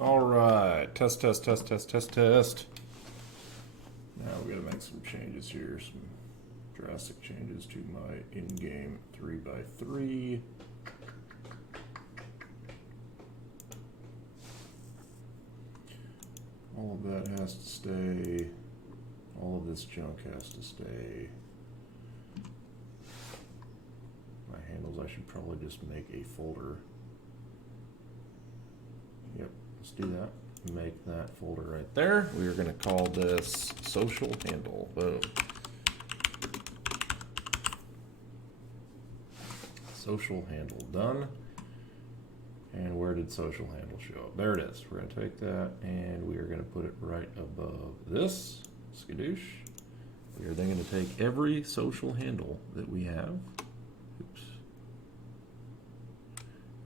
All right, test. Now we gotta make some changes here, some drastic changes to my in-game 3x3. All of that has to stay. All of this junk has to stay. My handles, I should probably just make a folder. Yep, let's do that. Make that folder right there. We are going to call this social handle. Boom. Social handle done. And where did social handle show up? There it is. We're going to take that and we are going to put it right above this. Skadoosh. We are then going to take every social handle that we have. Oops.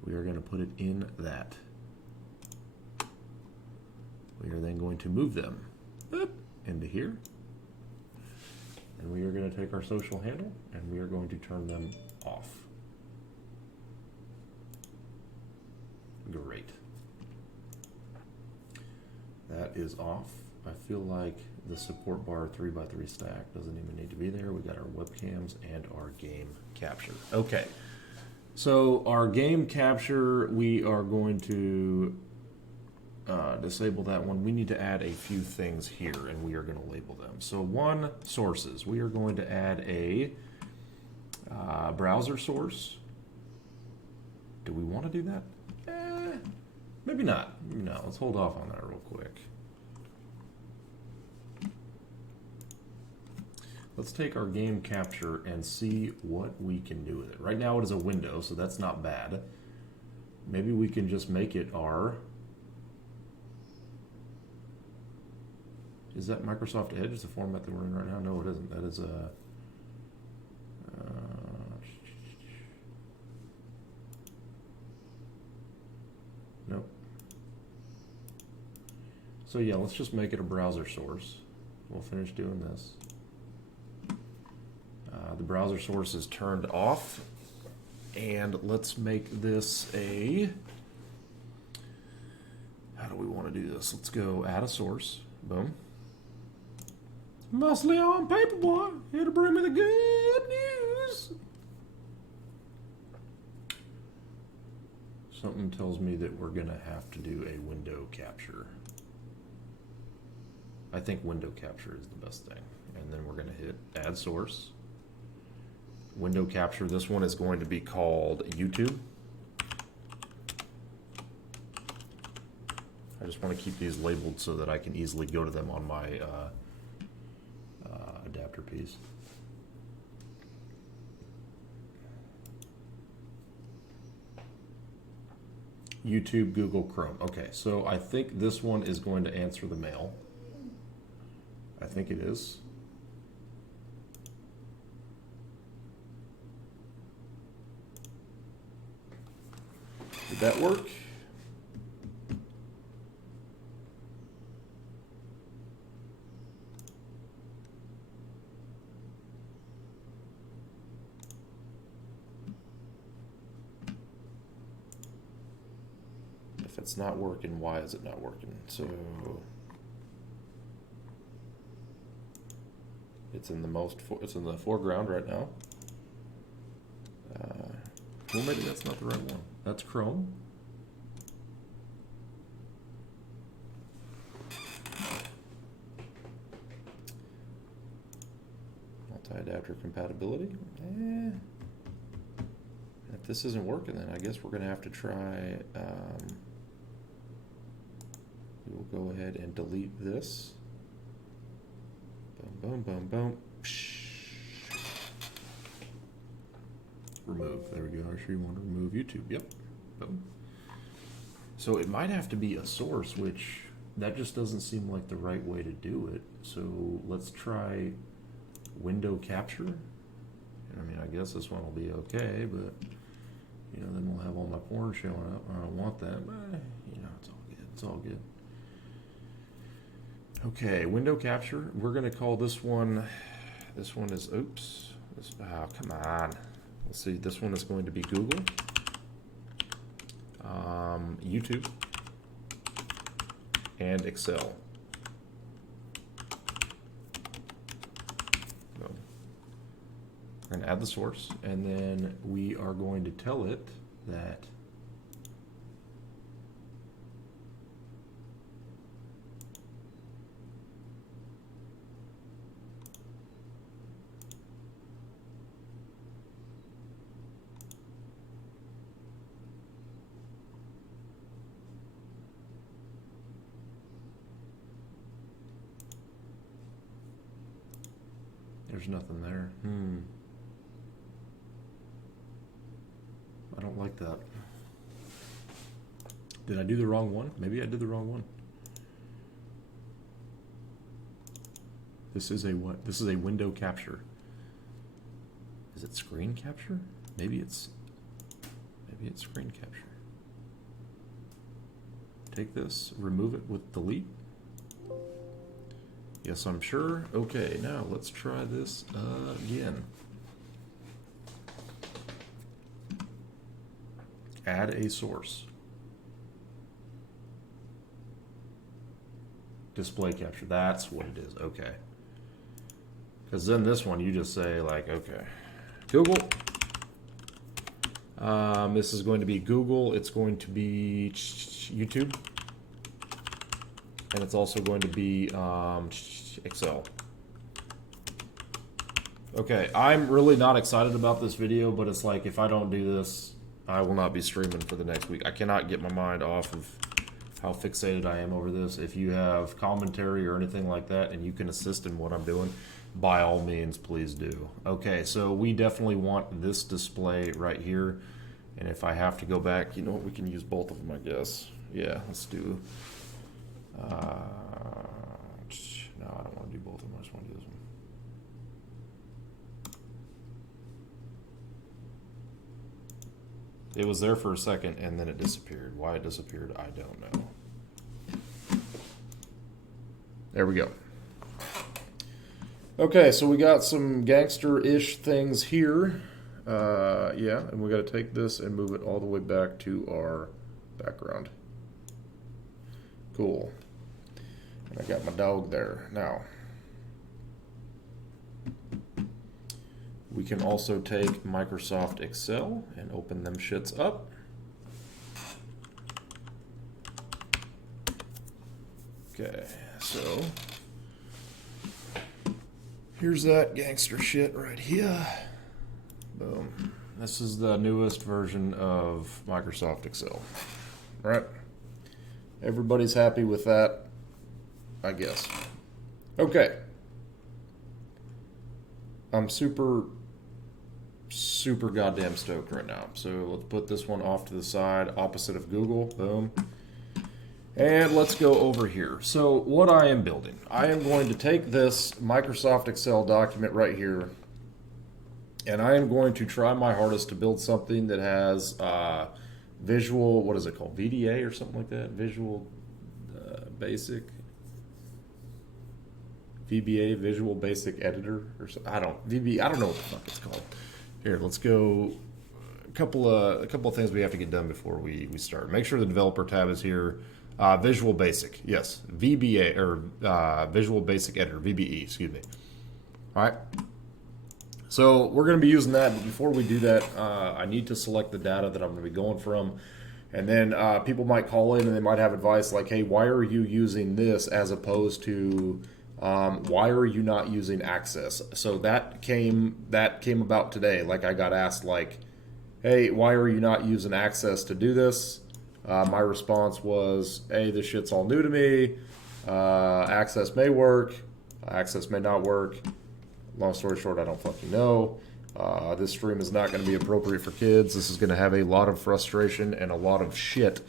We are going to put it in that. We are then going to move them up into here. And we are going to take our social handle and we are going to turn them off. Great. That is off. I feel like the support bar 3x3 stack doesn't even need to be there. We got our webcams and our game capture. Okay. So our game capture, we are going to disable that one. We need to add a few things here and we are going to label them. So one, sources. We are going to add a browser source. Do we want to do that? Maybe not. Maybe not. Let's hold off on that real quick. Let's take our game capture and see what we can do with it. Right now it is a window, so that's not bad. Maybe we can just make it our... Is that Microsoft Edge, the format that we're in right now? No, it isn't. That is a... Nope. So yeah, let's just make it a browser source. We'll finish doing this. The browser source is turned off. And let's make this a... How do we want to do this? Let's go add a source. Boom. Mostly on paper, boy. Here to bring me the good news. Something tells me that we're going to have to do a window capture. I think window capture is the best thing. And then we're going to hit add source. Window capture, this one is going to be called YouTube. I just want to keep these labeled so that I can easily go to them on my adapter piece. YouTube, Google Chrome. Okay, so I think this one is going to answer the mail. I think it is. Did that work? If it's not working, why is it not working? So it's in the foreground right now. Well, maybe that's not the right one. That's Chrome. Multi-adapter compatibility. If this isn't working, then I guess we're going to have to try. We'll go ahead and delete this. Boom, boom, boom, boom. Psh. Remove. There we go. Are sure you want to remove YouTube? Yep. Boom. So it might have to be a source, which that just doesn't seem like the right way to do it. So let's try window capture. I mean, I guess this one will be okay, but you know, then we'll have all my porn showing up. I don't want that, but you know, it's all good. It's all good. Okay, window capture. We're going to call this one. This one is oops. Oh, come on. Let's see. This one is going to be Google, YouTube, and Excel. So we're going to add the source, and then we are going to tell it that there's nothing there. I don't like that. Did I do the wrong one? Maybe I did the wrong one. This is a what? This is a window capture. Is it screen capture? Maybe it's screen capture. Take this, remove it with delete. Yes, I'm sure. Okay, now let's try this again. Add a source. Display capture, that's what it is, okay. Because then this one, you just say like, okay, Google. This is going to be Google, it's going to be YouTube. And it's also going to be Excel. Okay, I'm really not excited about this video, but it's like if I don't do this, I will not be streaming for the next week. I cannot get my mind off of how fixated I am over this. If you have commentary or anything like that and you can assist in what I'm doing, by all means, please do. Okay, so we definitely want this display right here. And if I have to go back, you know what, we can use both of them, I guess. Yeah, let's do... no, I don't want to do both of them. I just want to do this one. It was there for a second and then it disappeared. Why it disappeared, I don't know. There we go. Okay, so we got some gangster-ish things here. Yeah, and we got to take this and move it all the way back to our background. Cool. And I got my dog there. Now, we can also take Microsoft Excel and open them shits up. Okay, so here's that gangster shit right here. Boom. This is the newest version of Microsoft Excel. Right? Everybody's happy with that, I guess. Okay. I'm super goddamn stoked right now. So let's put this one off to the side, opposite of Google. Boom. And let's go over here. So what I am building, I am going to take this Microsoft Excel document right here, and I am going to try my hardest to build something that has visual, what is it called? VBA or something like that? Visual Basic. VBA, Visual Basic Editor, or something. I don't know what the fuck it's called. Here, let's go. A couple of things we have to get done before we start. Make sure the developer tab is here. Visual Basic, yes, VBA or Visual Basic Editor, VBE, excuse me. All right. So we're going to be using that, but before we do that, I need to select the data that I'm going to be going from. And then people might call in and they might have advice like, hey, why are you using this as opposed to why are you not using Access? So that came about today. Like I got asked like, hey, why are you not using Access to do this? My response was, hey, this shit's all new to me. Access may work. Access may not work. Long story short, I don't fucking know. This stream is not going to be appropriate for kids. This is going to have a lot of frustration and a lot of shit.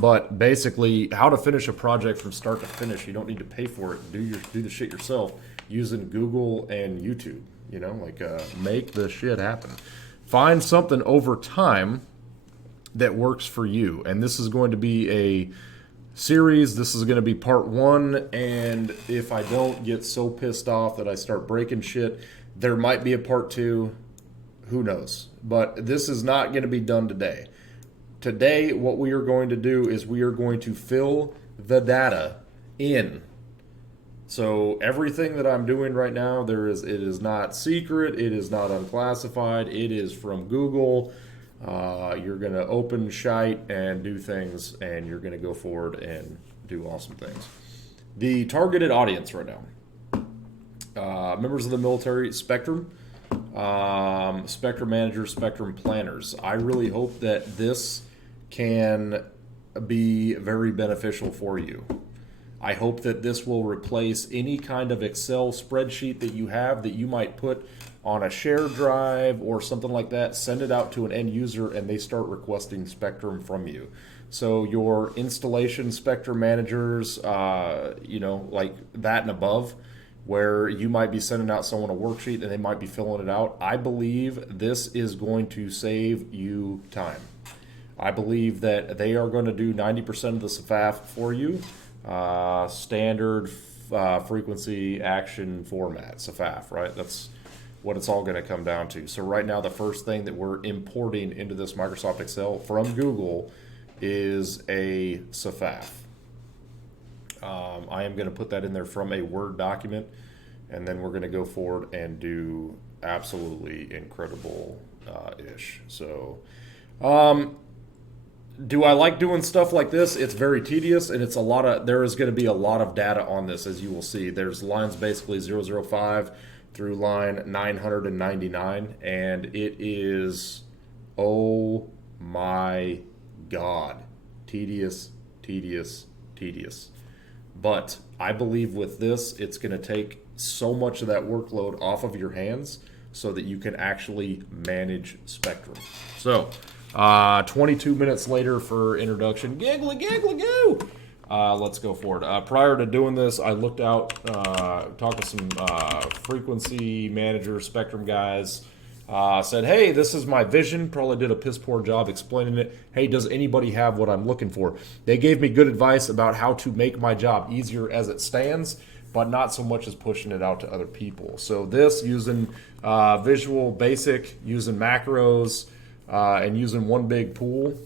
But basically, how to finish a project from start to finish. You don't need to pay for it. Do the shit yourself using Google and YouTube. You know, like make the shit happen. Find something over time that works for you. And this is going to be a series. This is going to be part 1. And if I don't get so pissed off that I start breaking shit, there might be a part 2. Who knows? But this is not going to be done today. Today, what we are going to do is we are going to fill the data in. So everything that I'm doing right now, it is not secret, it is not unclassified, it is from Google. You're going to open shite and do things, and you're going to go forward and do awesome things. The targeted audience right now, members of the military spectrum, spectrum managers, spectrum planners. I really hope that this can be very beneficial for you. I hope that this will replace any kind of Excel spreadsheet that you have that you might put on a shared drive or something like that, send it out to an end user, and they start requesting Spectrum from you. So your installation Spectrum managers, like that and above, where you might be sending out someone a worksheet and they might be filling it out, I believe this is going to save you time. I believe that they are going to do 90% of the SFAF for you. Standard frequency action format, SFAF, right? That's what it's all going to come down to. So right now, the first thing that we're importing into this Microsoft Excel from Google is a SFAF. I am going to put that in there from a Word document, and then we're going to go forward and do absolutely incredible ish. So, do I like doing stuff like this? It's very tedious, and there is going to be a lot of data on this, as you will see. There's lines basically 005 through line 999, and it is, oh my God, tedious. But I believe with this, it's going to take so much of that workload off of your hands so that you can actually manage Spectrum. So, 22 minutes later for introduction. Giggly, goo! Let's go forward. Prior to doing this, I looked out, talked to some frequency manager Spectrum guys. Said, hey, this is my vision. Probably did a piss poor job explaining it. Hey, does anybody have what I'm looking for? They gave me good advice about how to make my job easier as it stands, but not so much as pushing it out to other people. So this, using Visual Basic, using macros, and using one big pool,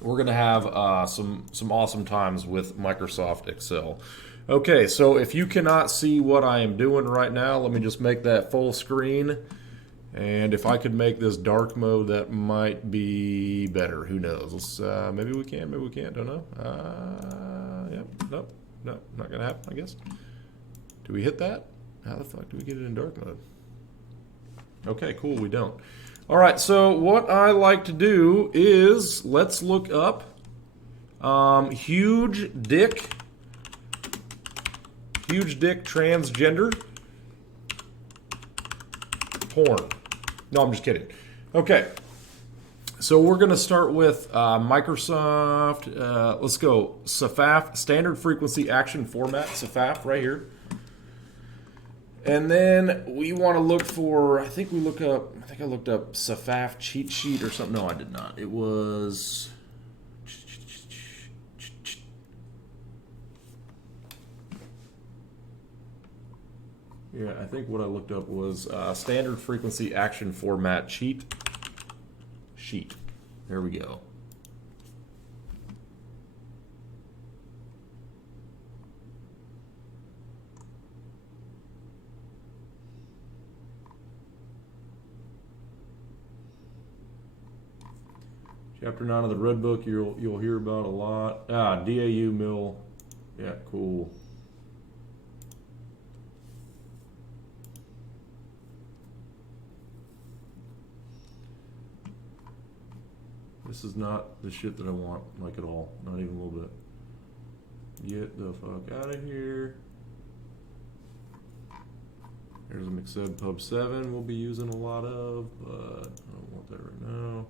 we're going to have some awesome times with Microsoft Excel. Okay, so if you cannot see what I am doing right now, let me just make that full screen. And if I could make this dark mode, that might be better. Who knows? Let's, maybe we can, maybe we can't. Don't know. Yep. Nope. No, not going to happen, I guess. Do we hit that? How the fuck do we get it in dark mode? Okay, cool. We don't. All right, so what I like to do is, let's look up huge dick transgender porn. No, I'm just kidding. Okay, so we're going to start with Microsoft. Let's go SFAF, Standard Frequency Action Format, SFAF, right here. And then we want to look for, I think I looked up SFAF cheat sheet or something. No, I did not. It was, yeah, I think what I looked up was Standard Frequency Action Format cheat sheet. There we go. Chapter 9 of the Red Book, you'll hear about a lot. DAU mill. Yeah, cool. This is not the shit that I want, like, at all. Not even a little bit. Get the fuck out of here. There's a McSeb Pub 7 we'll be using a lot of, but I don't want that right now.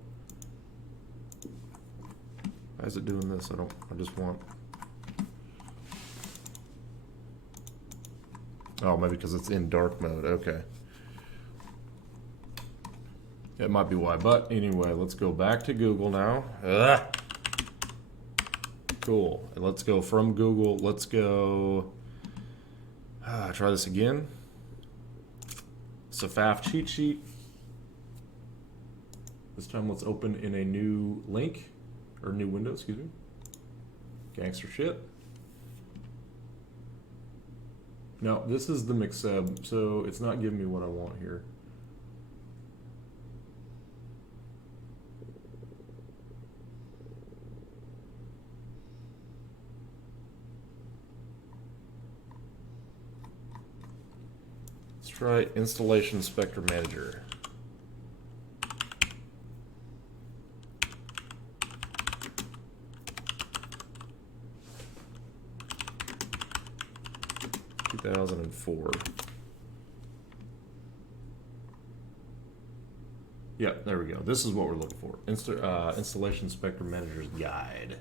Why is it doing this? I just want. Oh, maybe because it's in dark mode. Okay. That might be why. But anyway, let's go back to Google now. Ugh. Cool. And let's go from Google. Let's go. Try this again. SFAF cheat sheet. This time let's open in a new link. Or new window, excuse me. Gangster shit. No, this is the McSeb, so it's not giving me what I want here. Let's try Installation Spectrum Manager. (2004). Yeah, there we go. This is what we're looking for. Installation Spectrum Manager's Guide.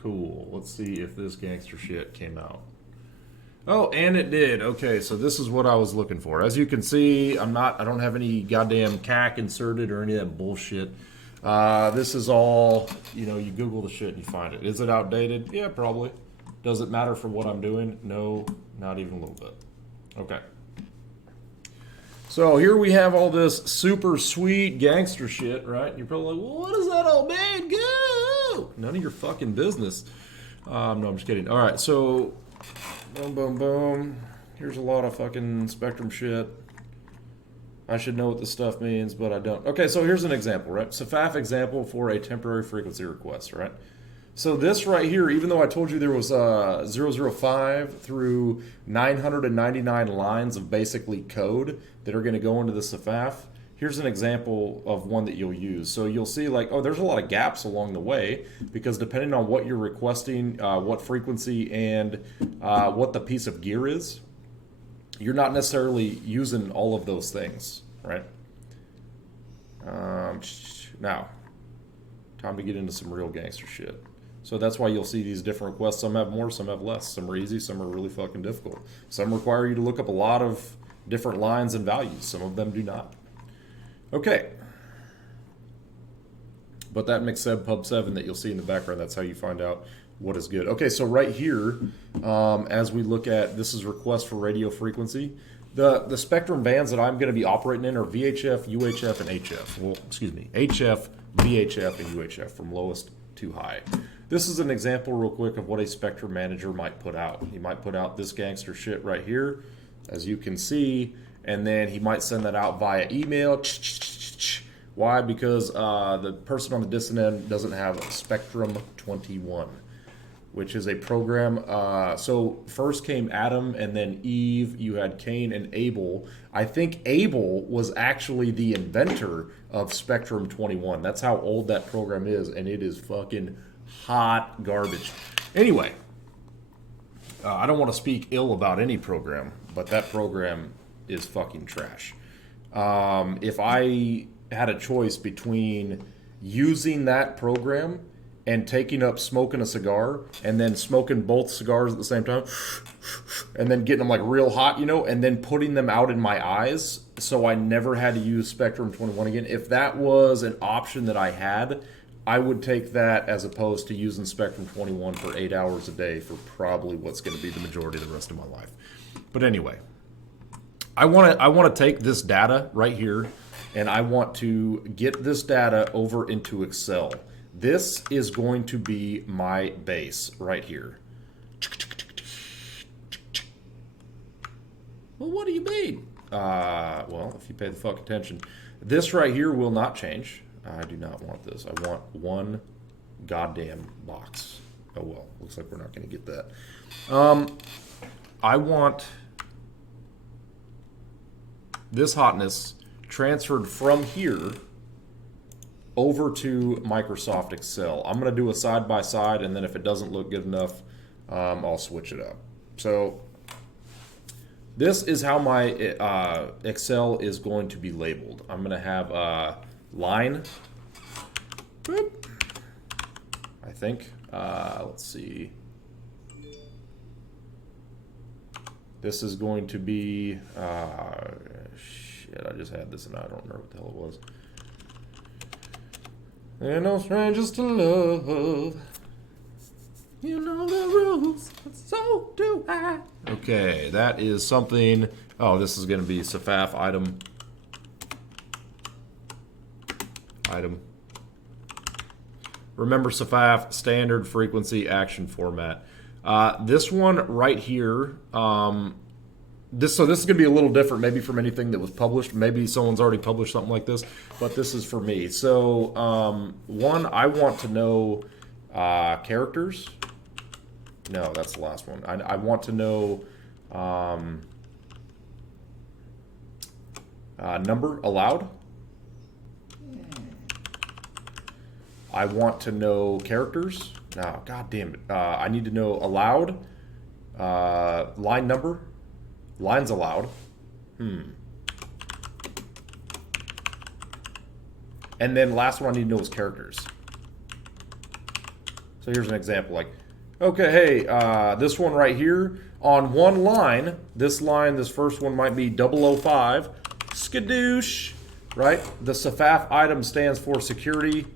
Cool. Let's see if this gangster shit came out. Oh, and it did. Okay, so this is what I was looking for. As you can see, I don't have any goddamn CAC inserted or any of that bullshit. This is all, you know, you Google the shit and you find it. Is it outdated? Yeah, probably. Does it matter for what I'm doing? No, not even a little bit. Okay. So here we have all this super sweet gangster shit, right? And you're probably like, well, what does that all mean? Go! None of your fucking business. No, I'm just kidding. All right, so boom, boom, boom. Here's a lot of fucking Spectrum shit. I should know what this stuff means, but I don't. Okay, so here's an example, right? SFAF example for a temporary frequency request, right? So this right here, even though I told you there was 005 through 999 lines of basically code that are going to go into the SFAF, here's an example of one that you'll use. So you'll see like, oh, there's a lot of gaps along the way because depending on what you're requesting, what frequency and what the piece of gear is, you're not necessarily using all of those things, right? Now, time to get into some real gangster shit. So that's why you'll see these different requests. Some have more, some have less. Some are easy, some are really fucking difficult. Some require you to look up a lot of different lines and values. Some of them do not. Okay. But that McSeb Pub7 that you'll see in the background, that's how you find out what is good. Okay, so right here, as we look at, this is request for radio frequency. The spectrum bands that I'm going to be operating in are VHF, UHF, and HF. Well, excuse me, HF, VHF, and UHF from lowest to high. This is an example real quick of what a spectrum manager might put out. He might put out this gangster shit right here, as you can see, and then he might send that out via email. Why? Because the person on the distant end doesn't have Spectrum 21, which is a program. So first came Adam and then Eve. You had Cain and Abel. I think Abel was actually the inventor of Spectrum 21. That's how old that program is, and it is fucking hot garbage. Anyway, I don't want to speak ill about any program, but that program is fucking trash. If I had a choice between using that program and taking up smoking a cigar and then smoking both cigars at the same time and then getting them like real hot, you know, and then putting them out in my eyes so I never had to use Spectrum 21 again. If that was an option that I had, I would take that as opposed to using Spectrum 21 for 8 hours a day for probably what's going to be the majority of the rest of my life. But anyway, I want to take this data right here and I want to get this data over into Excel. This is going to be my base right here. Well, what do you mean? Well, if you pay the fuck attention, this right here will not change. I do not want this. I want one goddamn box. Oh well, looks like we're not going to get that. I want this hotness transferred from here over to Microsoft Excel. I'm going to do a side-by-side, and then if it doesn't look good enough, I'll switch it up. So this is how my Excel is going to be labeled. I'm going to have line, boop, I think. Let's see. This is going to be, shit, I just had this and I don't remember what the hell it was. There are no strangers to love. You know the rules, but so do I. Okay, that is something. Oh, this is going to be SFAF item. Remember SFAF, standard frequency action format. This one right here, this is going to be a little different maybe from anything that was published. Maybe someone's already published something like this, but this is for me. So one, I want to know characters. No, that's the last one. I want to know number allowed. I want to know characters. No, god damn it. I need to know allowed, line number, lines allowed. And then last one I need to know is characters. So here's an example, like, okay, hey, this one right here, on one line, this first one might be 005, skadoosh, right? The SFAF item stands for security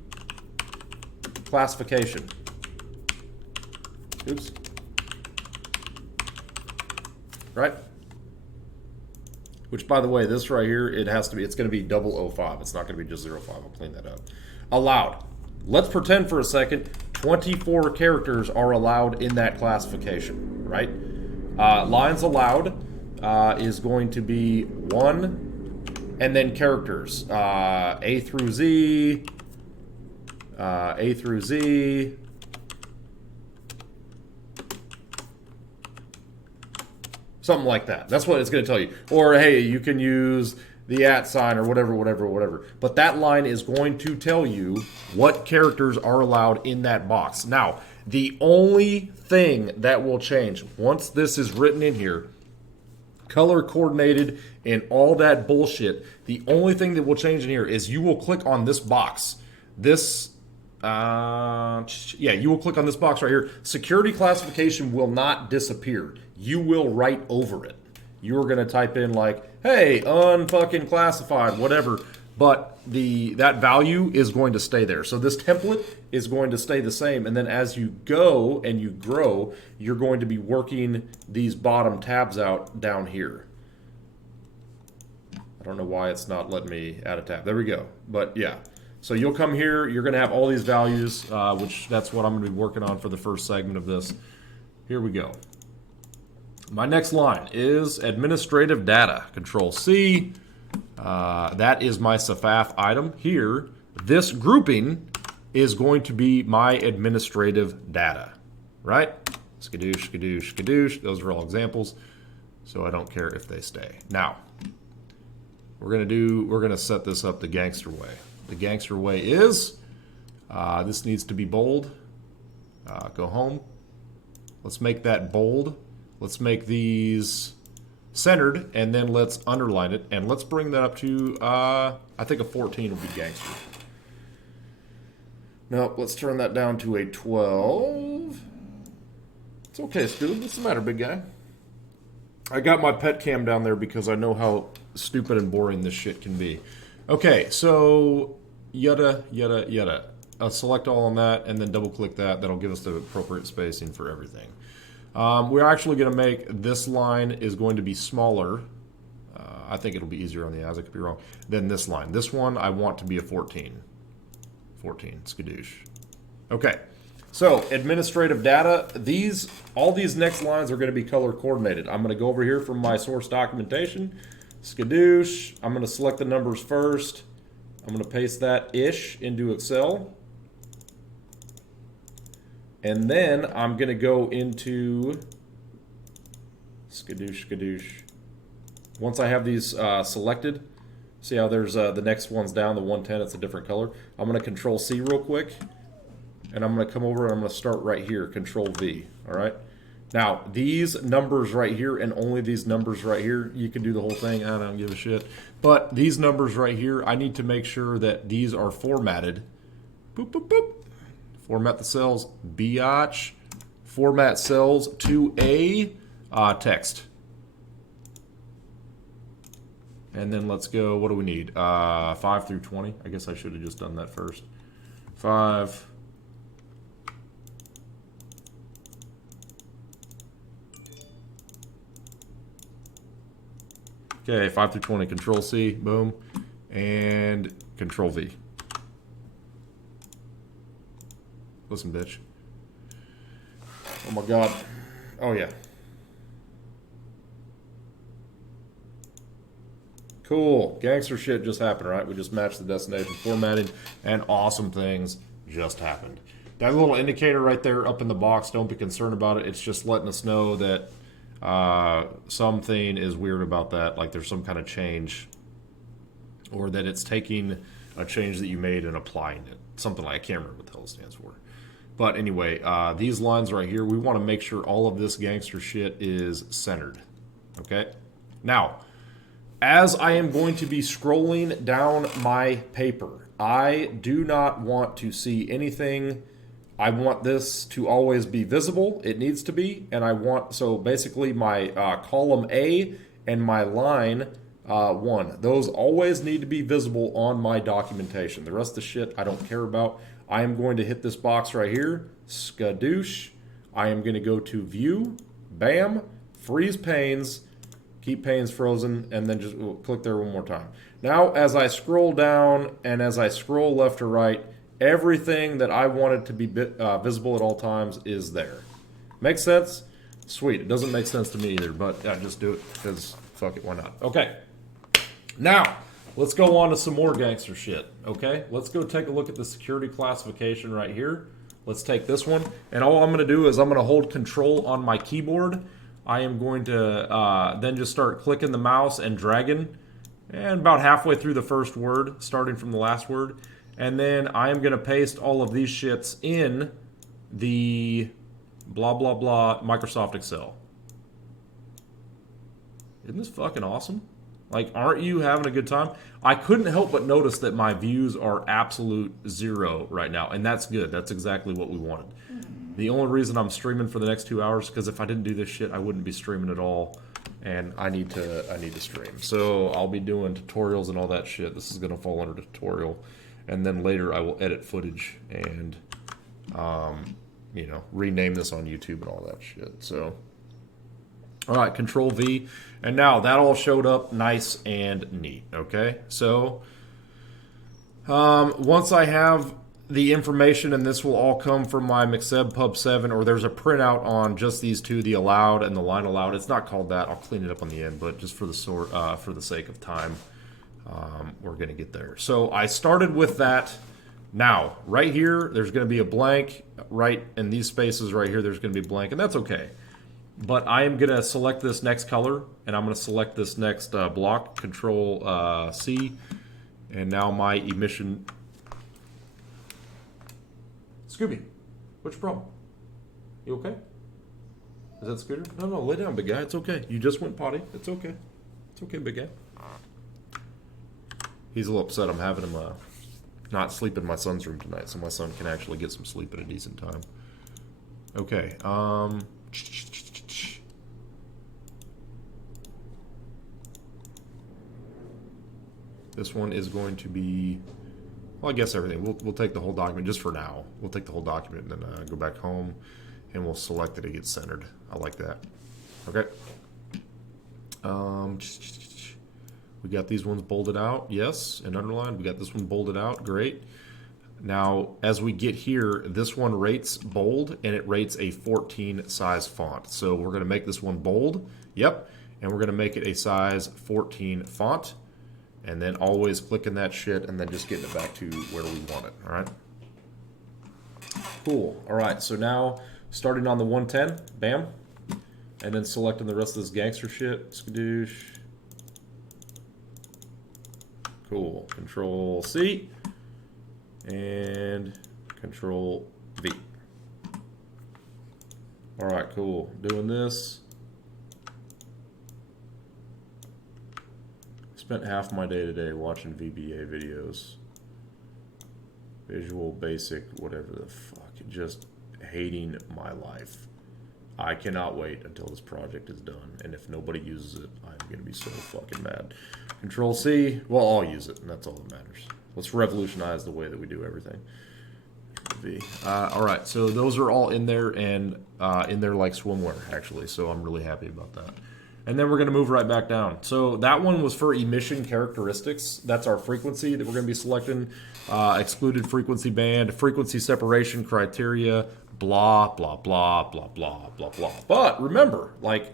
classification. Oops. Right? Which, by the way, this right here, it's going to be 005. It's not going to be just 05. I'll clean that up. Allowed. Let's pretend for a second 24 characters are allowed in that classification, right? Lines allowed is going to be 1, and then characters. A through Z, something like that. That's what it's going to tell you. Or, hey, you can use the @ sign or whatever. But that line is going to tell you what characters are allowed in that box. Now, the only thing that will change once this is written in here, color coordinated and all that bullshit, the only thing that will change in here is you will click on this box. You will click on this box right here. Security classification will not disappear. You will write over it. You're going to type in like, hey, unfucking classified, whatever. But that value is going to stay there. So this template is going to stay the same. And then as you go and you grow, you're going to be working these bottom tabs out down here. I don't know why it's not letting me add a tab. There we go. But yeah. So you'll come here, you're going to have all these values, which that's what I'm going to be working on for the first segment of this. Here we go. My next line is administrative data. Control C. That is my SFAF item. Here, this grouping is going to be my administrative data, right? Skadoosh, skadoosh, skadoosh. Those are all examples, so I don't care if they stay. Now, we're going to set this up the gangster way. The gangster way is, this needs to be bold. Go home. Let's make that bold. Let's make these centered, and then let's underline it, and let's bring that up to, I think a 14 would be gangster. No, let's turn that down to a 12. It's okay, Stu. What's the matter, big guy? I got my pet cam down there because I know how stupid and boring this shit can be. Okay, so yada. Select all on that, and then double-click that. That'll give us the appropriate spacing for everything. We're actually going to make this line is going to be smaller. I think it'll be easier on the eyes. I could be wrong. Than this line. This one I want to be a 14. 14. Skadoosh. Okay. So administrative data. All these next lines are going to be color coordinated. I'm going to go over here from my source documentation. Skadoosh. I'm going to select the numbers first. I'm going to paste that ish into Excel. And then I'm going to go into skadoosh. Once I have these selected, see how there's the next one's down, the 110, it's a different color. I'm going to Control C real quick. And I'm going to come over and I'm going to start right here, Control V. All right. Now, these numbers right here and only these numbers right here, you can do the whole thing. I don't give a shit. But these numbers right here, I need to make sure that these are formatted. Boop, boop, boop. Format the cells, biatch. Format cells to a text. And then let's go, what do we need? 5 through 20. I guess I should have just done that first. 5. Okay, 5 through 20, Control C, boom, and Control V. Listen, bitch. Oh my God. Oh, yeah. Cool. Gangster shit just happened, right? We just matched the destination formatting, and awesome things just happened. That little indicator right there up in the box, don't be concerned about it. It's just letting us know that something is weird about that, like there's some kind of change, or that it's taking a change that you made and applying it. Something like, I can't remember what the hell it stands for. But anyway, these lines right here, we want to make sure all of this gangster shit is centered. Okay? Now, as I am going to be scrolling down my paper, I do not want to see anything. I want this to always be visible. It needs to be. And I want, so basically my column A and my line 1, those always need to be visible on my documentation. The rest of the shit I don't care about. I am going to hit this box right here, skadoosh. I am going to go to view, bam, freeze panes, keep panes frozen, and then just click there one more time. Now, as I scroll down and as I scroll left to right, everything that I wanted to be visible at all times is there. Makes sense? Sweet. It doesn't make sense to me either, but I just do it because fuck it, why not? Okay. Now, let's go on to some more gangster shit, okay? Let's go take a look at the security classification right here. Let's take this one, and all I'm going to do is I'm going to hold control on my keyboard. I am going to then just start clicking the mouse and dragging, and about halfway through the first word, starting from the last word, and then I am going to paste all of these shits in the blah, blah, blah Microsoft Excel. Isn't this fucking awesome? Like, aren't you having a good time? I couldn't help but notice that my views are absolute 0 right now, and that's good. That's exactly what we wanted. The only reason I'm streaming for the next 2 hours is because if I didn't do this shit, I wouldn't be streaming at all, and I need to stream. So I'll be doing tutorials and all that shit. This is going to fall under tutorial, and then later I will edit footage and, you know, rename this on YouTube and all that shit. So, all right, Control V. And now that all showed up nice and neat, okay? So once I have the information, and this will all come from my McSeb Pub 7, or there's a printout on just these two, the allowed and the line allowed. It's not called that. I'll clean it up on the end, but just for the sake of time, we're going to get there. So I started with that. Now, right here, there's going to be a blank. Right in these spaces right here, there's going to be blank, and that's okay. But I am going to select this next color, and I'm going to select this next block, Control C, and now my emission. Scooby, what's your problem? You okay? Is that Scooter? No, lay down, big guy. It's okay. You just went potty. It's okay. It's okay, big guy. He's a little upset. I'm having him not sleep in my son's room tonight, so my son can actually get some sleep at a decent time. Okay. This one is going to be, well, I guess everything. We'll take the whole document just for now. We'll take the whole document and then go back home, and we'll select that it gets centered. I like that. Okay. We got these ones bolded out, yes, and underlined. We got this one bolded out, great. Now, as we get here, this one rates bold, and it rates a 14 size font. So we're going to make this one bold, yep, and we're going to make it a size 14 font, and then always clicking that shit, and then just getting it back to where we want it, all right? Cool, all right, so now starting on the 110, bam, and then selecting the rest of this gangster shit, skadoosh. Cool, Control C. And Control V. All right, cool. Doing this. Spent half my day today watching VBA videos. Visual Basic, whatever the fuck. Just hating my life. I cannot wait until this project is done. And if nobody uses it, I'm going to be so fucking mad. Control C. Well, I'll use it, and that's all that matters. Let's revolutionize the way that we do everything. V. All right, so those are all in there, and in there like swimwear, actually. So I'm really happy about that. And then we're going to move right back down. So that one was for emission characteristics. That's our frequency that we're going to be selecting. Excluded frequency band, frequency separation criteria, blah, blah, blah, blah, blah, blah, blah. But remember, like,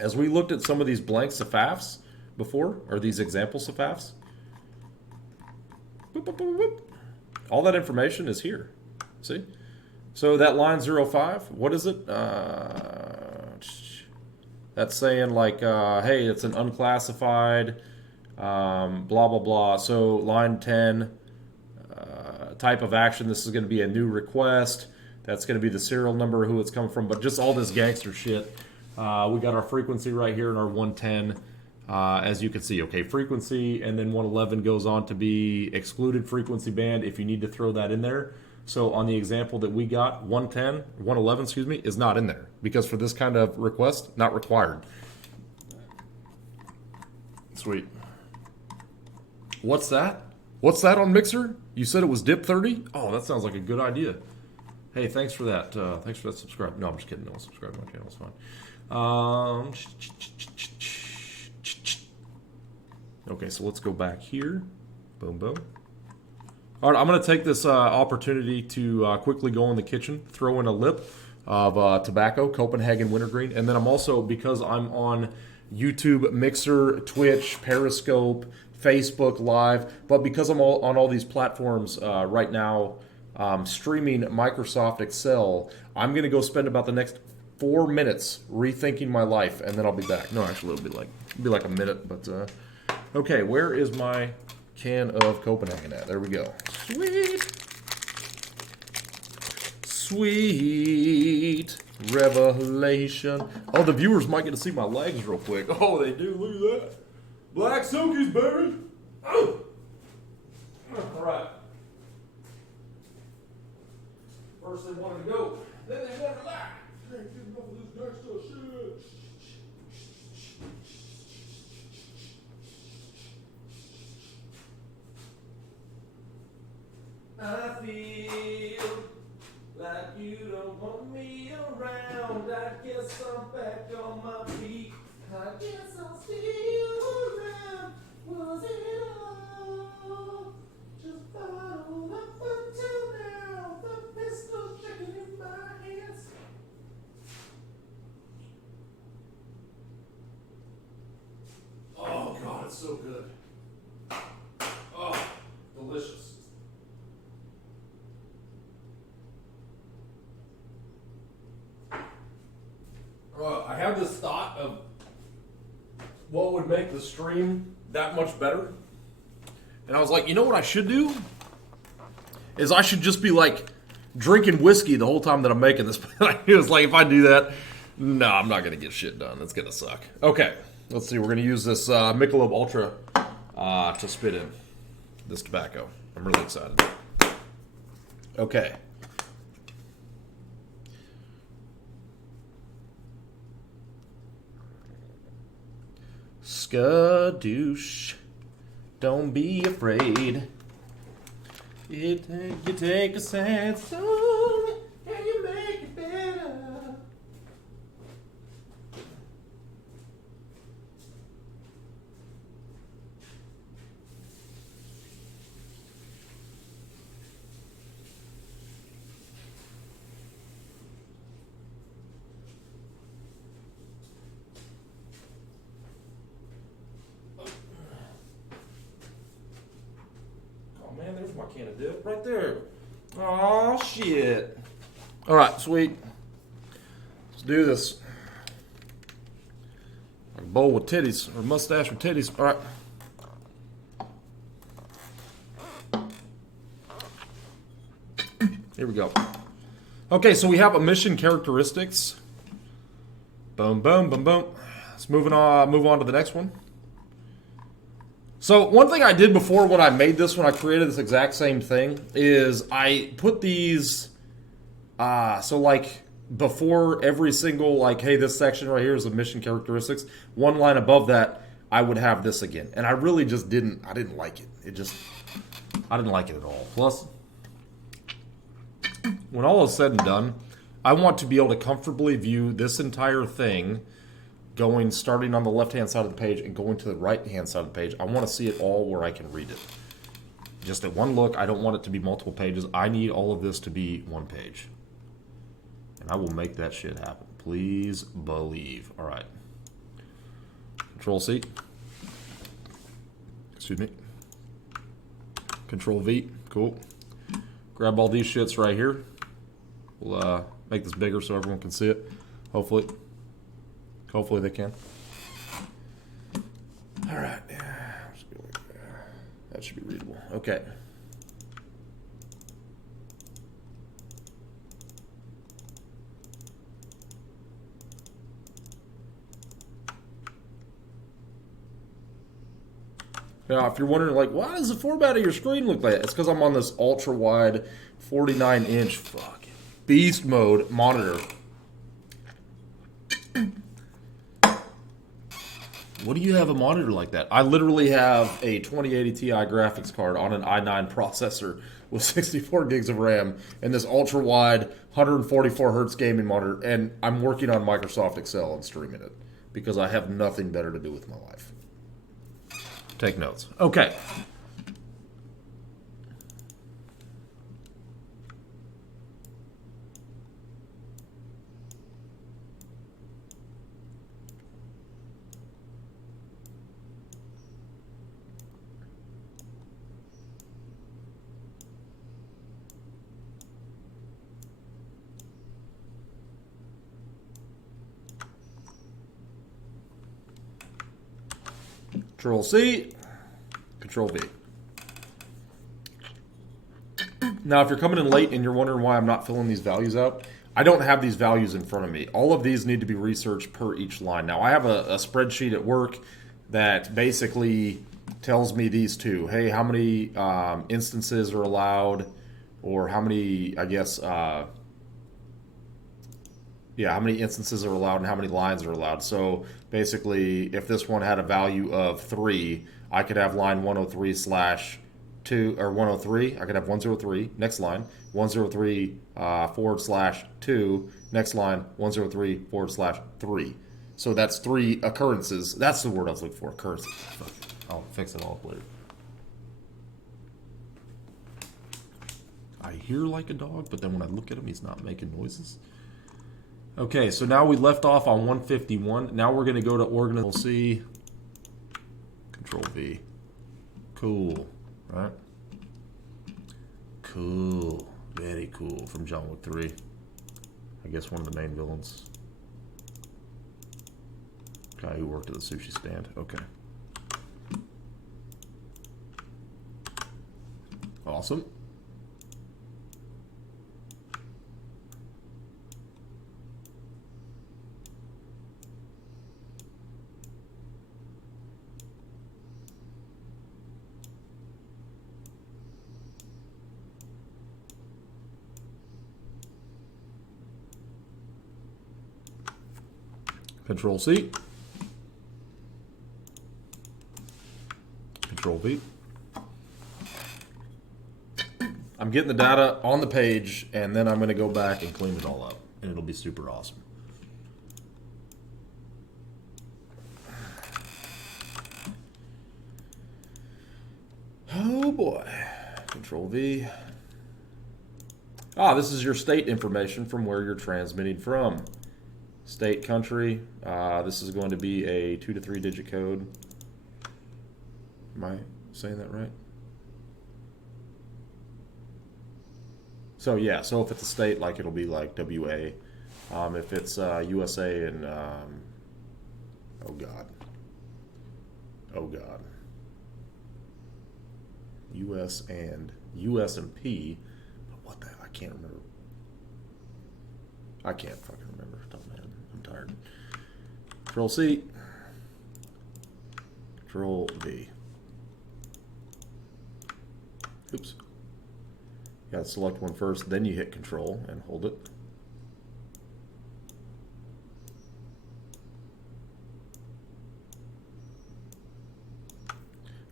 as we looked at some of these blank SFAFs before, or these example SFAFs, boop, boop, boop, boop, all that information is here. See? So that line 05, what is it? That's saying like, hey, it's an unclassified, blah, blah, blah. So line 10, type of action, this is going to be a new request. That's going to be the serial number, who it's come from, but just all this gangster shit. We got our frequency right here in our 110. As you can see, okay, frequency, and then 111 goes on to be excluded frequency band if you need to throw that in there. So on the example that we got, 111, excuse me, is not in there because for this kind of request, not required. Sweet. What's that? What's that on Mixer? You said it was dip 30? Oh, that sounds like a good idea. Hey, thanks for that. Thanks for that subscribe. No, I'm just kidding. No one subscribe to my channel. It's fine. Okay, so let's go back here. Boom, boom. All right, I'm going to take this opportunity to quickly go in the kitchen, throw in a lip of tobacco, Copenhagen Wintergreen, and then I'm also, because I'm on YouTube, Mixer, Twitch, Periscope, Facebook Live, but because I'm on all these platforms right now, streaming Microsoft Excel, I'm going to go spend about the next 4 minutes rethinking my life, and then I'll be back. No, actually, it'll be like a minute, but okay, where is my can of Copenhagen at? There we go. Sweet. Sweet revelation. Oh, the viewers might get to see my legs real quick. Oh, they do. Look at that. Black silkies, baby. Oh. All right. First they wanted to go, then they wanted to lie. They ain't getting enough of this gangsta shit. I feel like you don't want me around. I guess I'm back on my feet. I guess I'll still around. Was it all just bottled up until now? The pistol's shaking in my hands. Oh God, it's so good. Oh, delicious. I have this thought of what would make the stream that much better. And I was like, you know what I should do? Is I should just be like drinking whiskey the whole time that I'm making this. It was like, if I do that, no, I'm not going to get shit done. It's going to suck. Okay, let's see. We're going to use this Michelob Ultra to spit in this tobacco. I'm really excited. Okay. Skadoosh, don't be afraid. You take a sad song and you make it better. Man, there's my can of dip right there. Oh shit. All right, sweet. Let's do this. Like a bowl with titties, or mustache with titties. All right. Here we go. Okay, so we have emission characteristics. Boom, boom, boom, boom. Let's move on to the next one. So one thing I did before when I made this, when I created this exact same thing, is I put these, so like before every single, like, hey, this section right here is emission characteristics, one line above that, I would have this again. And I really just I didn't like it. I didn't like it at all. Plus, when all is said and done, I want to be able to comfortably view this entire thing starting on the left-hand side of the page and going to the right-hand side of the page. I want to see it all where I can read it. Just at one look. I don't want it to be multiple pages. I need all of this to be one page. And I will make that shit happen. Please believe. All right. Control C. Excuse me. Control V. Cool. Grab all these shits right here. We'll make this bigger so everyone can see it. Hopefully. Hopefully they can. All right. That should be readable. Okay. Now, if you're wondering, like, why does the format of your screen look like that? It's because I'm on this ultra-wide 49-inch fucking beast mode monitor. What do you have a monitor like that? I literally have a 2080 Ti graphics card on an i9 processor with 64 gigs of RAM and this ultra-wide 144 hertz gaming monitor, and I'm working on Microsoft Excel and streaming it because I have nothing better to do with my life. Take notes. Okay. Control C, Control V. Now, if you're coming in late and you're wondering why I'm not filling these values out, I don't have these values in front of me. All of these need to be researched per each line. Now, I have a spreadsheet at work that basically tells me these two. Hey, how many instances are allowed, or how many, I guess, how many instances are allowed and how many lines are allowed. So basically, if this one had a value of 3, I could have line 103/2 or 103. I could have 103 next line, 103/2 next line, 103/3. So that's 3 occurrences. That's the word I was looking for, occurrences. I'll fix it all up later. I hear like a dog, but then when I look at him, he's not making noises. Okay, so now we left off on 151. Now we're going to go to Control C, Control V. Cool, right? Cool, very cool. From John Wick 3. I guess one of the main villains. Guy who worked at the sushi stand. Okay. Awesome. Control C. Control V. I'm getting the data on the page, and then I'm going to go back and clean it all up, and it'll be super awesome. Oh boy. Control V. This is your state information from where you're transmitting from. State, country. This is going to be a 2 to 3 digit code. Am I saying that right? So yeah, so if it's a state, like it'll be like WA. If it's USA and oh god, US and P. But what the hell? I can't remember. I can't fucking remember. Don't man, I'm tired. Control C. Control V. Oops. You gotta select one first, then you hit Control and hold it.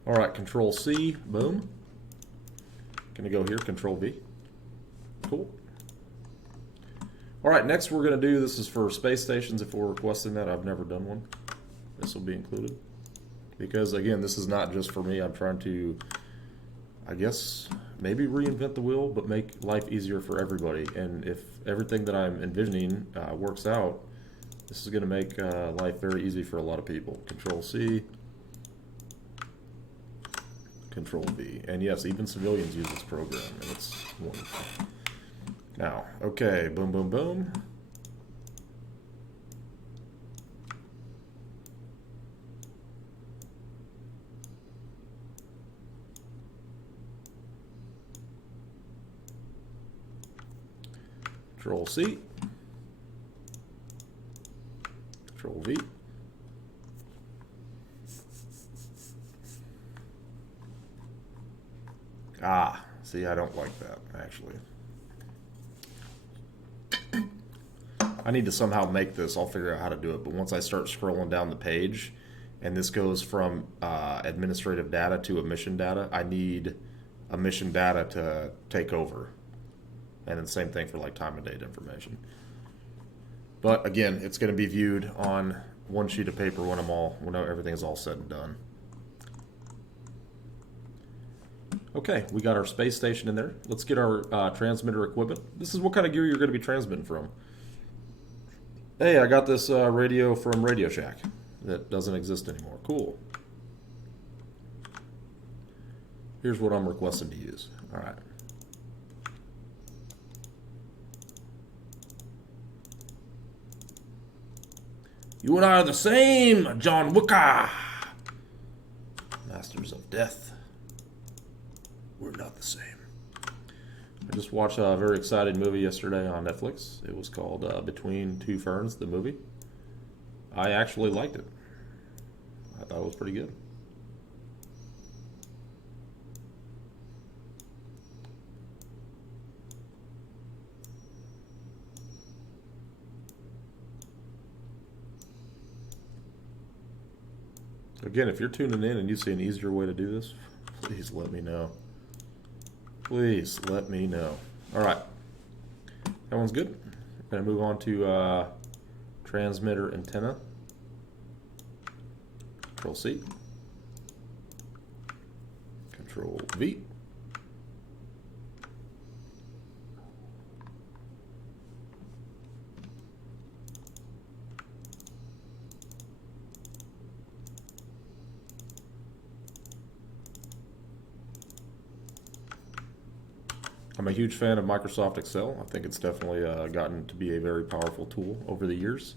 All right, Control C, boom. Gonna go here, Control V. Cool. All right, next we're gonna do, this is for space stations if we're requesting that. I've never done one. This will be included. Because again, this is not just for me. I'm trying to, I guess, maybe reinvent the wheel, but make life easier for everybody. And if everything that I'm envisioning works out, this is going to make life very easy for a lot of people. Control C, Control V. And yes, even civilians use this program, and it's wonderful. Now, okay, boom, boom, boom. Control C, Control V. Ah, see, I don't like that, actually. I need to somehow make this. I'll figure out how to do it. But once I start scrolling down the page, and this goes from administrative data to emission data, I need emission data to take over. And then same thing for like time and date information. But again, it's going to be viewed on one sheet of paper when everything is all said and done. Okay, we got our space station in there. Let's get our transmitter equipment. This is what kind of gear you're going to be transmitting from. Hey, I got this radio from Radio Shack that doesn't exist anymore. Cool. Here's what I'm requesting to use. All right. You and I are the same, John Wicca. Masters of Death. We're not the same. I just watched a very exciting movie yesterday on Netflix. It was called Between Two Ferns, the movie. I actually liked it. I thought it was pretty good. Again, if you're tuning in and you see an easier way to do this, please let me know. Please let me know. All right. That one's good. We're going to move on to transmitter antenna. Control C. Control V. I'm a huge fan of Microsoft Excel. I think it's definitely gotten to be a very powerful tool over the years.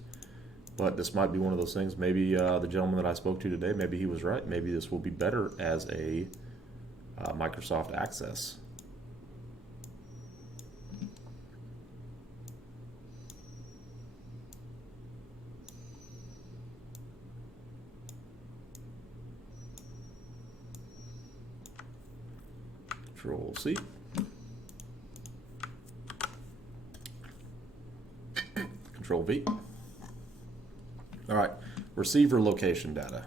But this might be one of those things. Maybe the gentleman that I spoke to today, maybe he was right. Maybe this will be better as a Microsoft Access. Control C. Control V. All right, receiver location data.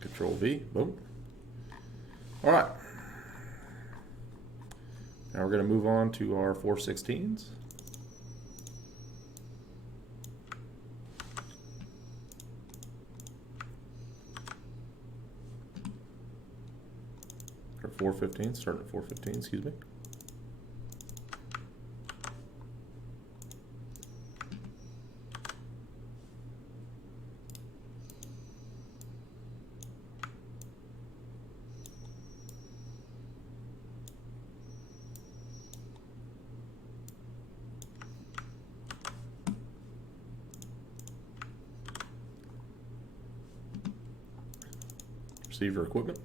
Control V, boom. All right. Now we're going to move on to our 416s. Or 415, starting at 415, excuse me. Receiver equipment.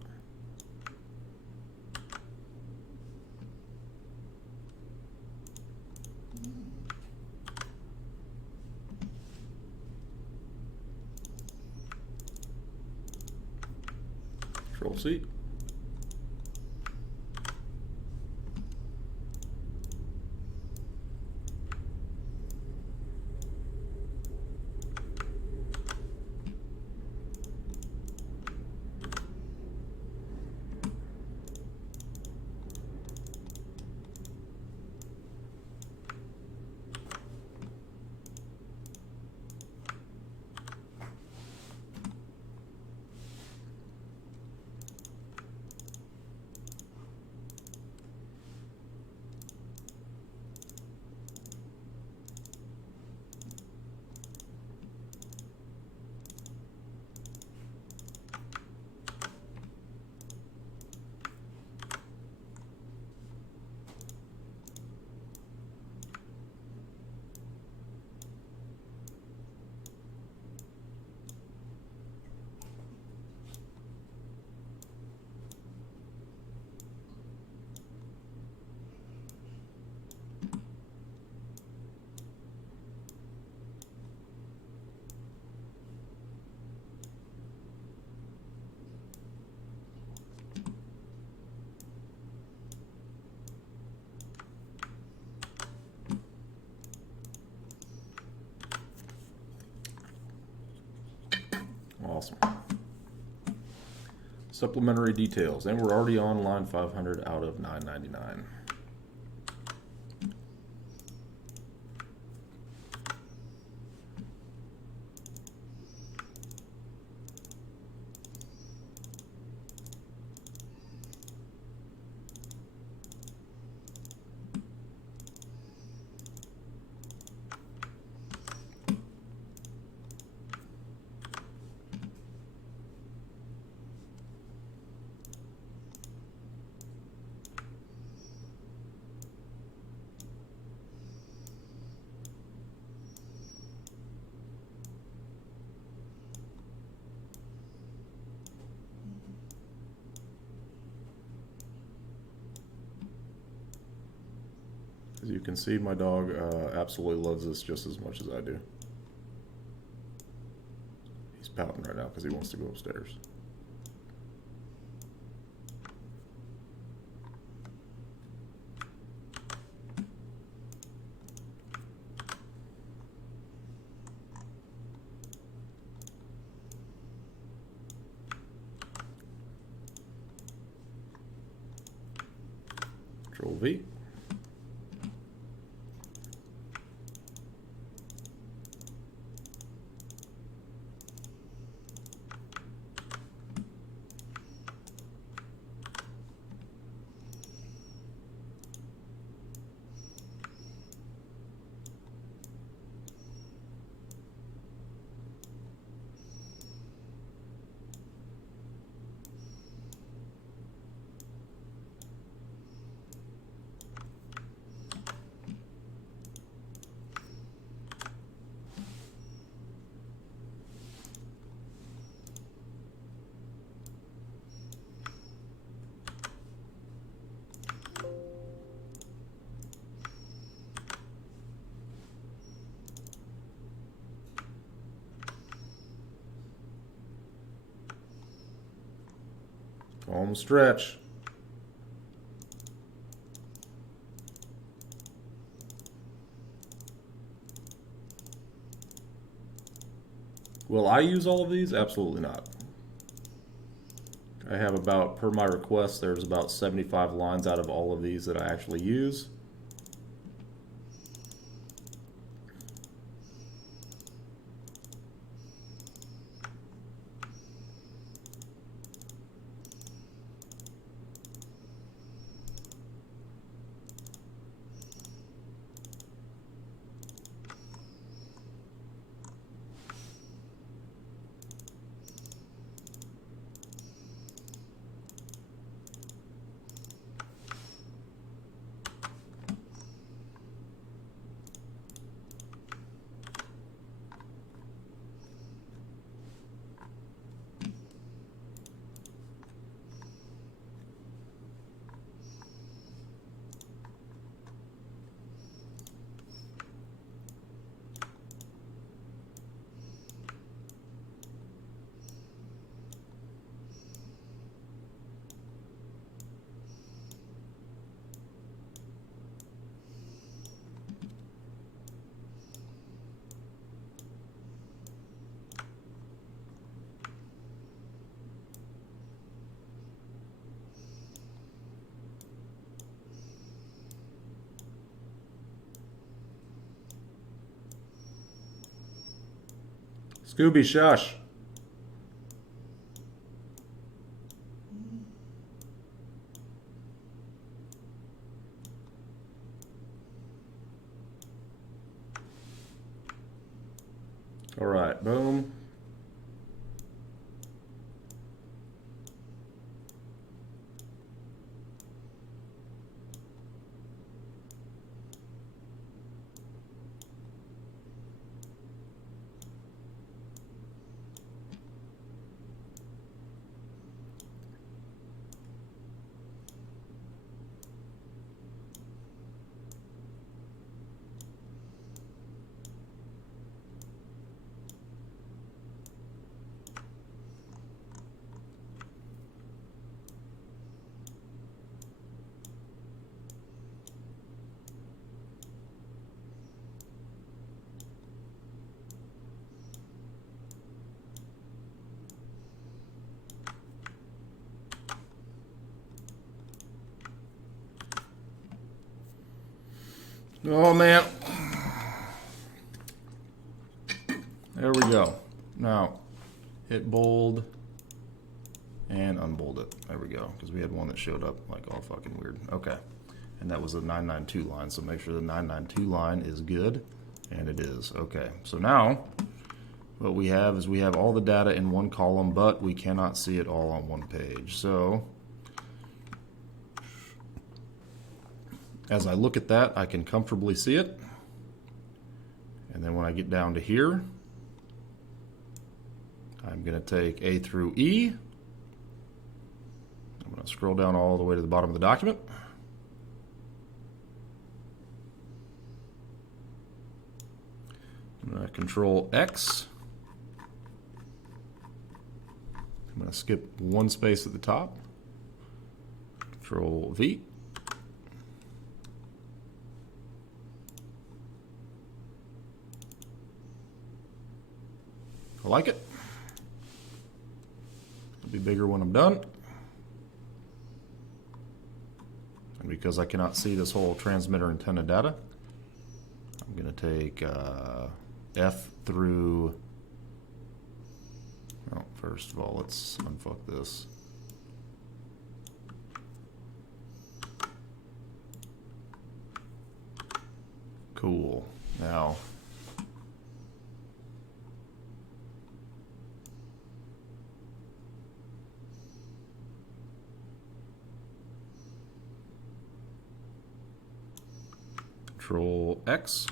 Control-C. Awesome. Supplementary details, and we're already on line 500 out of 999. As you can see, my dog absolutely loves this just as much as I do. He's pouting right now because he wants to go upstairs. Control V. Home stretch. Will I use all of these? Absolutely not. I have about, per my request, there's about 75 lines out of all of these that I actually use. Scooby, shush. All right, boom. Oh, man. There we go. Now, hit bold and unbold it. There we go, because we had one that showed up like all fucking weird. Okay. And that was a 992 line, so make sure the 992 line is good, and it is. Okay, so now what we have is we have all the data in one column, but we cannot see it all on one page. So as I look at that, I can comfortably see it. And then when I get down to here, I'm going to take A through E. I'm going to scroll down all the way to the bottom of the document. I'm going to Control X. I'm going to skip one space at the top. Control V. I like it. It'll be bigger when I'm done. And because I cannot see this whole transmitter antenna data, I'm going to take F through, well, first of all, let's unfuck this. Cool. Now, Control X.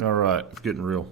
All right, it's getting real.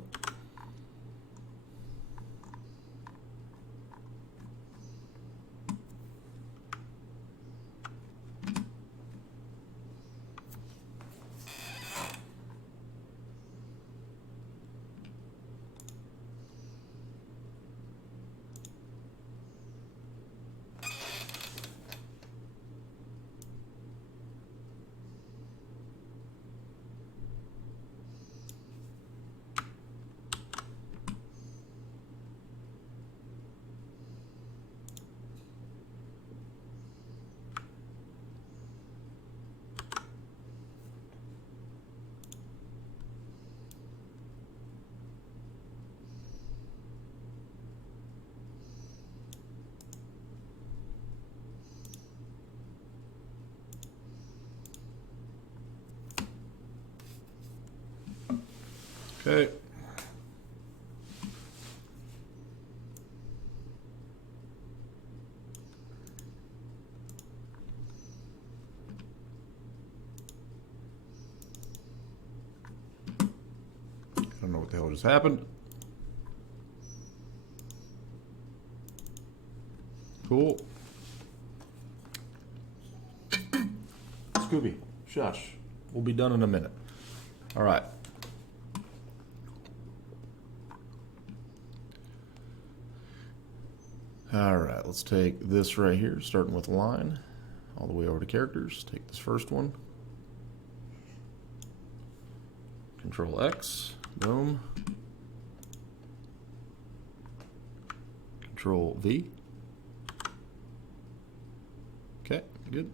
Okay. I don't know what the hell just happened. Cool. Scooby, shush. We'll be done in a minute. All right. All right, let's take this right here, starting with line, all the way over to characters. Take this first one. Control X, boom. Control V. Okay, good.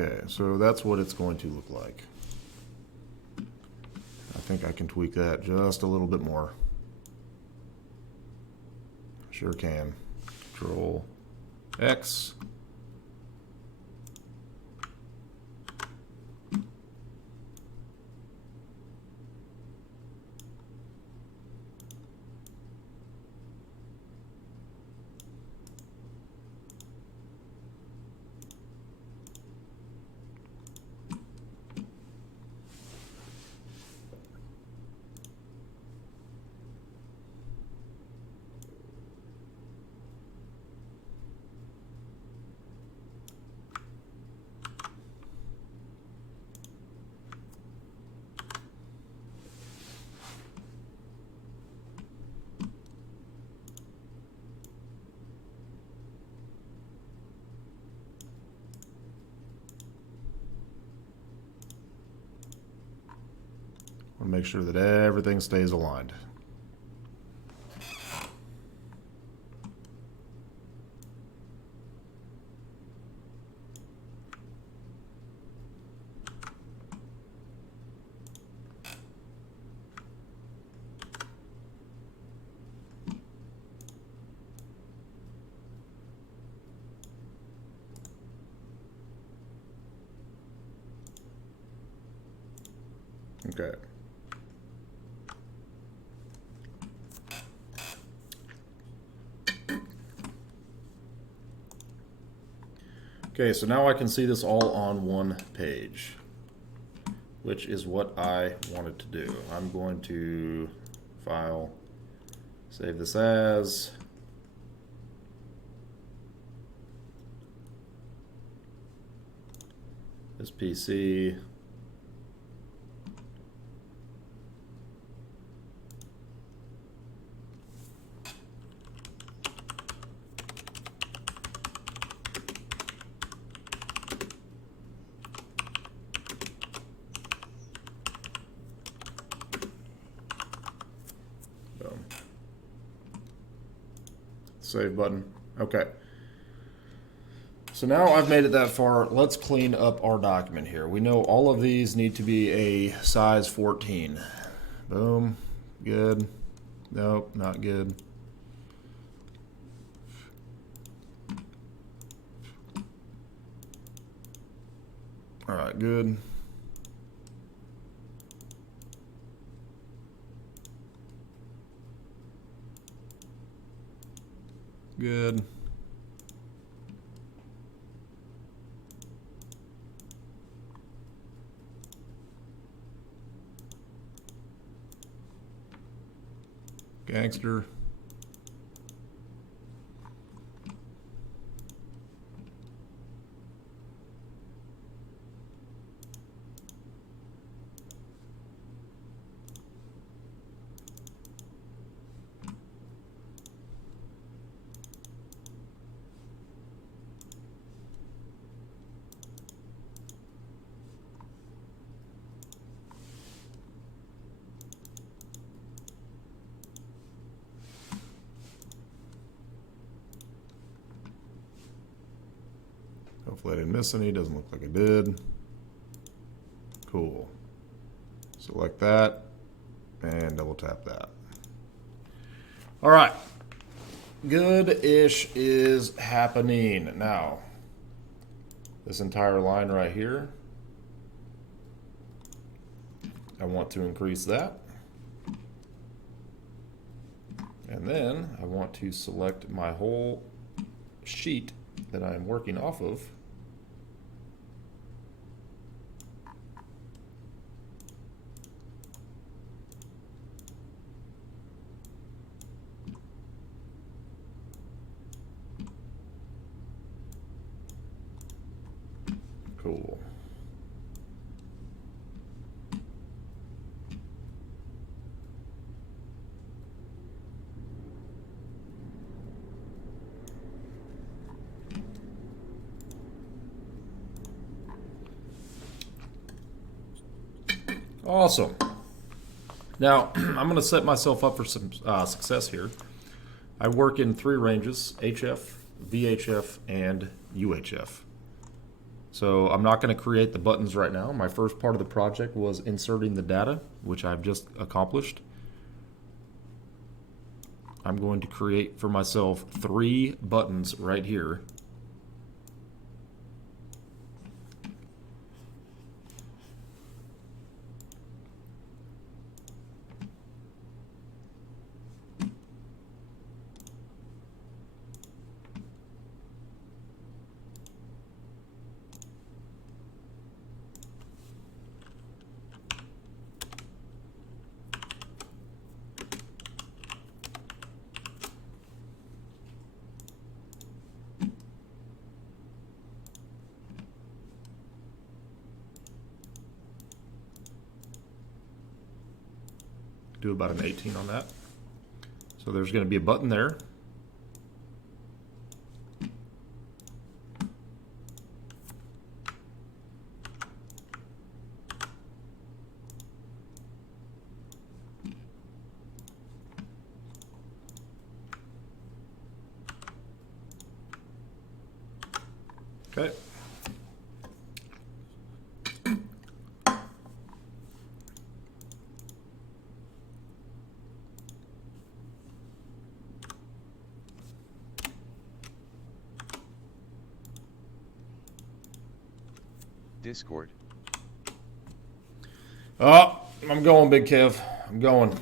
Okay, so that's what it's going to look like. I think I can tweak that just a little bit more. Sure can. Control X. Want to make sure that everything stays aligned. Okay. Okay, so now I can see this all on one page, which is what I wanted to do. I'm going to file, save this as, this PC, save button. Okay. So now I've made it that far. Let's clean up our document here. We know all of these need to be a size 14. Boom. Good. Nope, not good. All right, good. Good. Gangster. Hopefully I didn't miss any. Doesn't look like I did. Cool. Select that and double tap that. All right. Good-ish is happening. Now, this entire line right here, I want to increase that. And then I want to select my whole sheet that I'm working off of. Cool. Awesome. Now, I'm going to set myself up for some success here. I work in 3 ranges, HF, VHF, and UHF. So I'm not going to create the buttons right now. My first part of the project was inserting the data, which I've just accomplished. I'm going to create for myself 3 buttons right here. Do about an 18 on that. So there's going to be a button there. Okay. Discord. Oh, I'm going, Big Kev. I'm going.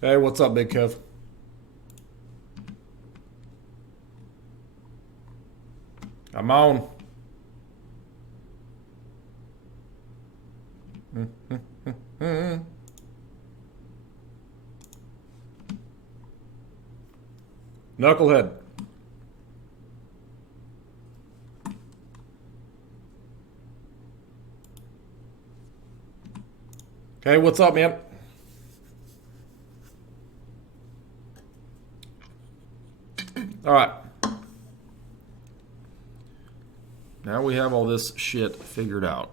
Hey, what's up, Big Kev? I'm on. Knucklehead. Okay, what's up, man? All right. Now we have all this shit figured out.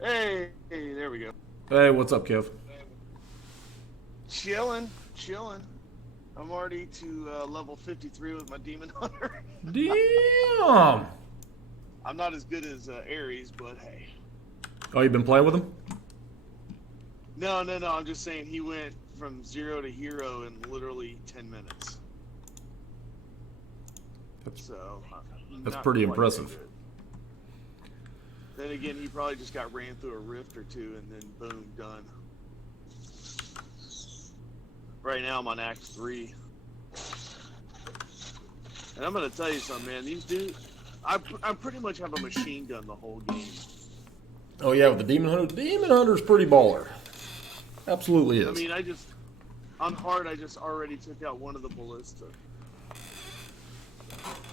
Hey, there we go. Hey, what's up, Kev? Chilling. I'm already to level 53 with my Demon Hunter. Damn! I'm not as good as Ares, but hey. Oh, you've been playing with him? No. I'm just saying he went from 0 to hero in literally 10 minutes. That's not pretty quite impressive. that good. Then again, he probably just got ran through a rift or two, and then boom, done. Right now, I'm on Act 3. And I'm going to tell you something, man. These dudes, I pretty much have a machine gun the whole game. Oh, yeah, with the Demon Hunter. The Demon Hunter's pretty baller. Absolutely is. I mean, on hard, I just already took out one of the ballista.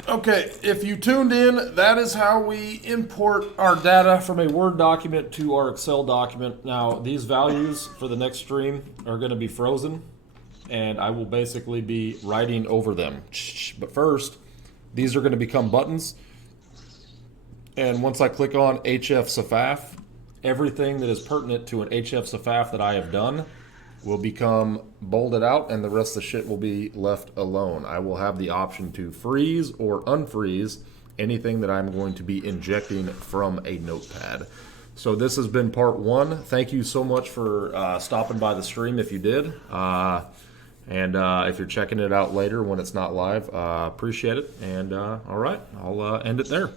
Okay, if you tuned in, that is how we import our data from a Word document to our Excel document. Now, these values for the next stream are going to be frozen, and I will basically be writing over them. But first, these are going to become buttons. And once I click on HF SFAF everything that is pertinent to an HF SFAF that I have done will become bolded out, and the rest of the shit will be left alone. I will have the option to freeze or unfreeze anything that I'm going to be injecting from a notepad. So this has been part 1. Thank you so much for stopping by the stream if you did. And if you're checking it out later when it's not live, appreciate it. And all right, I'll end it there.